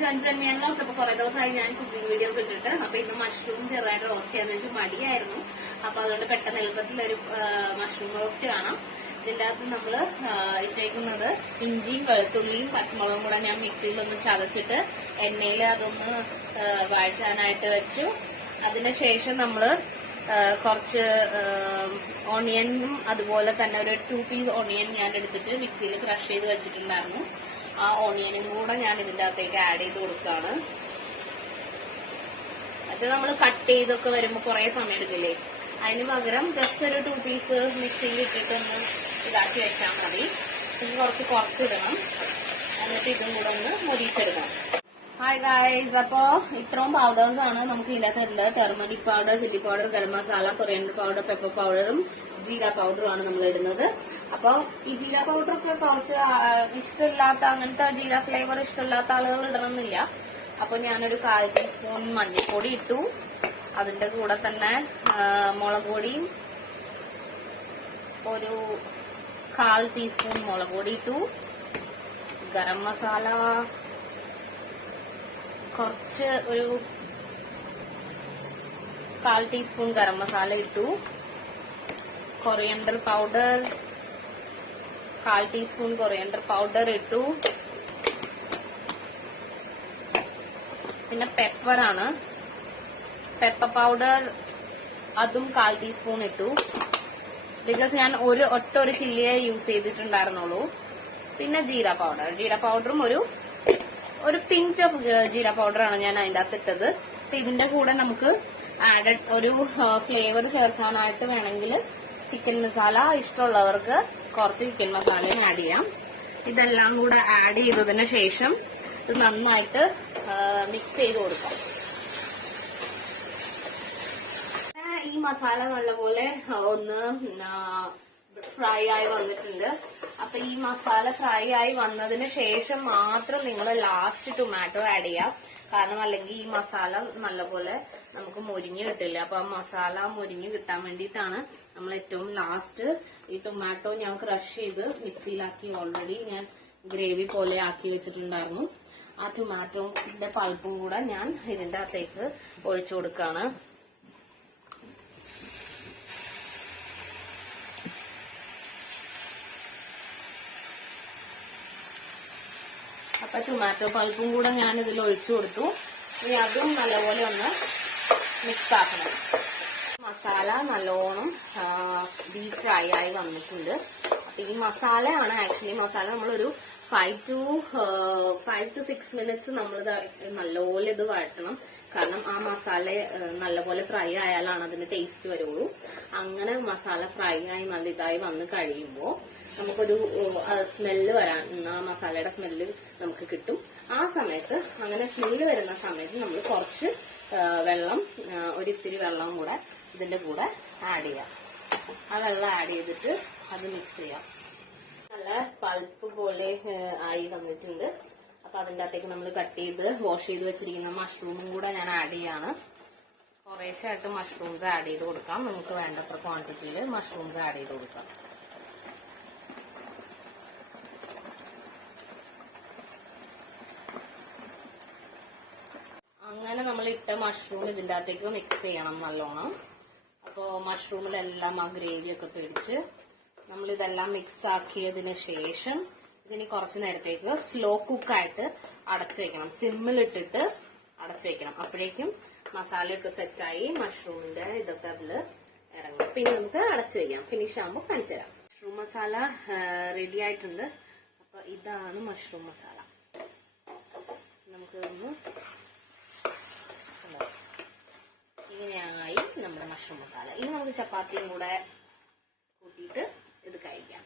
Join അപ്പൊ കുറെ ദിവസമായി ഞാൻ കുക്കിംഗ് വീഡിയോ ഒക്കെ ഇട്ടിട്ട്. അപ്പൊ ഇന്ന് മഷ്റൂം ചെറുതായിട്ട് റോസ്റ്റ് ചെയ്യാന്ന് വെച്ചാൽ മടിയായിരുന്നു. അപ്പൊ അതുകൊണ്ട് പെട്ടെന്ന് എളുപ്പത്തിലൊരു മഷ്റൂം റോസ്റ്റ് കാണാം. ഇതിന്റെ അകത്ത് നമ്മള് ഇട്ടേക്കുന്നത് ഇഞ്ചിയും വെളുത്തുള്ളിയും പച്ചമുളകും കൂടെ ഞാൻ മിക്സിയിലൊന്ന് ചതച്ചിട്ട് എണ്ണയിൽ അതൊന്ന് വഴറ്റാനായിട്ട് വെച്ചു. അതിനുശേഷം നമ്മള് കുറച്ച് ഓണിയനും അതുപോലെ തന്നെ ഒരു 2 പീസ് ഓണിയൻ ഞാൻ എടുത്തിട്ട് മിക്സിയിൽ ക്രഷ് ചെയ്ത് വെച്ചിട്ടുണ്ടായിരുന്നു. ആ ഓണിയനും കൂടെ ഞാൻ ഇതിന്റെ അകത്തേക്ക് ആഡ് ചെയ്ത് കൊടുക്കുകയാണ്. അത് നമ്മൾ കട്ട് ചെയ്തൊക്കെ വരുമ്പോൾ കുറെ സമയം എടുക്കില്ലേ, അതിന് പകരം ജസ്റ്റ് ഒരു 2 പീസ് മിക്സിയിൽ ഇട്ടിട്ട് ഒന്ന് ഇതാക്കി വെച്ചാൽ മതി. ഇത് കുറച്ചിടണം, എന്നിട്ട് ഇതും കൂടെ ഒന്ന് മുരിച്ചെടുക്കണം. ഹായ് ഗായ്സ്, അപ്പൊ ഇത്രയും പൗഡേഴ്സ് ആണ് നമുക്ക് ഇതിനകത്ത് ഉള്ളത്. Turmeric powder, chilli powder, garam masala, coriander powder, pepper പൗഡറും ജീര പൗഡറും ആണ് നമ്മൾ ഇടുന്നത്. അപ്പൊ ഈ ജീര പൗഡറൊക്കെ കുറച്ച് ഇഷ്ടമില്ലാത്ത, അങ്ങനത്തെ ജീര ഫ്ലേവർ ഇഷ്ടമില്ലാത്ത ആളുകൾ ഇടണമെന്നില്ല. അപ്പൊ ഞാനൊരു 1/4 ടീസ്പൂൺ മഞ്ഞൾപ്പൊടി ഇട്ടു. അതിന്റെ കൂടെ തന്നെ മുളക് പൊടിയും ഒരു 1/4 ടീസ്പൂൺ മുളക് പൊടി ഇട്ടു. ഗരം മസാല കുറച്ച് ഒരു 1/4 ടീസ്പൂൺ ഗരം മസാല ഇട്ടു. Coriander powder 1/4 teaspoon coriander powder ഇട്ടു. പിന്നെ പെപ്പറാണ്, പെപ്പർ പൗഡർ അതും 1/4 ടീസ്പൂൺ ഇട്ടു. ബിക്കോസ് ഞാൻ ഒറ്റ ഒരു ചില്ലിയെ യൂസ് ചെയ്തിട്ടുണ്ടായിരുന്നുള്ളൂ. പിന്നെ ജീര പൗഡറും ഒരു പിഞ്ച് ഓഫ് ജീര പൗഡറാണ് ഞാൻ അതിന്റെ അകത്ത് ഇട്ടത്. ഇതിന്റെ കൂടെ നമുക്ക് ആഡഡ് ഒരു ഫ്ലേവർ ചേർക്കാനായിട്ട് വേണമെങ്കിൽ ചിക്കൻ മസാല ഇഷ്ടമുള്ളവർക്ക് കുറച്ച് ചിക്കൻ മസാലയും ആഡ് ചെയ്യാം. ഇതെല്ലാം കൂടെ ആഡ് ചെയ്തതിന് ശേഷം ഇത് നന്നായിട്ട് മിക്സ് ചെയ്ത് കൊടുക്കാം. ഈ മസാല നല്ലപോലെ ഒന്ന് ഫ്രൈ ആയി വന്നിട്ടുണ്ട്. അപ്പൊ ഈ മസാല ഫ്രൈ ആയി വന്നതിന് ശേഷം മാത്രം നിങ്ങൾ ലാസ്റ്റ് ടൊമാറ്റോ ആഡ് ചെയ്യാം. കാരണം അല്ലെങ്കിൽ ഈ മസാല നല്ലപോലെ നമുക്ക് മൊരിഞ്ഞ് കിട്ടില്ല. അപ്പൊ ആ മസാല മൊരിഞ്ഞ് കിട്ടാൻ വേണ്ടിയിട്ടാണ് നമ്മൾ ഏറ്റവും ലാസ്റ്റ് ഈ ടൊമാറ്റോ ഞാൻ ക്രഷ് ചെയ്ത് മിക്സിയിലാക്കി ഓൾറെഡി ഞാൻ ഗ്രേവി പോലെ ആക്കി വെച്ചിട്ടുണ്ടായിരുന്നു. ആ ടൊമാറ്റോന്റെ പൾപ്പും കൂടെ ഞാൻ ഇതിന്റെ അകത്തേക്ക് ഒഴിച്ചു കൊടുക്കാണ്. അപ്പൊ ടൊമാറ്റോ പൾപ്പും കൂടെ ഞാൻ ഇതിൽ ഒഴിച്ചു കൊടുത്തു. ഇനി അതും നല്ലപോലെ ഒന്ന് മിക്സ് ആക്കണം. മസാല നല്ലോണം ഡീപ് ഫ്രൈ ആയി വന്നിട്ടുണ്ട്. അപ്പൊ ഈ മസാലയാണ് ആക്ച്വലി മസാല നമ്മളൊരു 5 to 6 മിനിറ്റ്സ് നമ്മളിത് നല്ലപോലെ ഇത് വഴറ്റണം. കാരണം ആ മസാല നല്ലപോലെ ഫ്രൈ ആയാലാണ് അതിന് ടേസ്റ്റ് വരുള്ളൂ. അങ്ങനെ മസാല ഫ്രൈ ആയി നല്ല ഇതായി വന്ന് കഴിയുമ്പോൾ നമുക്കൊരു സ്മെല്ല് വരാൻ, ആ മസാലയുടെ സ്മെല്ല് നമുക്ക് കിട്ടും. ആ സമയത്ത് അങ്ങനെ സ്മെല്ല് വരുന്ന സമയത്ത് നമ്മൾ കുറച്ച് വെള്ളം, ഒരിത്തിരി വെള്ളം കൂടെ ഇതിന്റെ കൂടെ ആഡ് ചെയ്യാം. ആ വെള്ളം ആഡ് ചെയ്തിട്ട് അത് മിക്സ് ചെയ്യാം. നല്ല പൾപ്പ് പോലെ ആയി വന്നിട്ടുണ്ട്. അപ്പൊ അതിന്റെ അകത്തേക്ക് നമ്മൾ കട്ട് ചെയ്ത് വാഷ് ചെയ്ത് വെച്ചിരിക്കുന്ന മഷ്റൂമും കൂടെ ഞാൻ ആഡ് ചെയ്യാണ്. കുറേശ്ശായിട്ട് മഷ്റൂംസ് ആഡ് ചെയ്ത് കൊടുക്കാം. നമുക്ക് വേണ്ടത്ര ക്വാണ്ടിറ്റിയിൽ മഷ്റൂംസ് ആഡ് ചെയ്ത് കൊടുക്കാം. അങ്ങനെ നമ്മൾ ഇട്ട മഷ്റൂം ഇതിന്റെ അകത്തേക്ക് മിക്സ് ചെയ്യണം നല്ലോണം. അപ്പോ മഷ്റൂമിലെല്ലാം ആ ഗ്രേവിയൊക്കെ പിടിച്ച് നമ്മളിതെല്ലാം മിക്സ് ആക്കിയതിന് ശേഷം ഇതിന് കുറച്ച് നേരത്തേക്ക് സ്ലോ കുക്കായിട്ട് അടച്ചു വെക്കണം. സിമ്മിലിട്ടിട്ട് അടച്ചു വെക്കണം. അപ്പോഴേക്കും മസാലയൊക്കെ സെറ്റായി മഷ്റൂമിന്റെ ഇതൊക്കെ അതിൽ ഇറങ്ങും. പിന്നെ നമുക്ക് അടച്ചു വെക്കാം. ഫിനിഷ് ആകുമ്പോൾ കാണിച്ചു തരാം. മഷ്റൂം മസാല റെഡി ആയിട്ടുണ്ട്. അപ്പൊ ഇതാണ് മഷ്റൂം മസാല. നമുക്ക് ഇങ്ങനെയായി നമ്മുടെ മഷ്റൂം മസാല. ഇനി നമുക്ക് ചപ്പാത്തിയും കൂടെ കൂട്ടിയിട്ട് ഇത് കഴിക്കാം.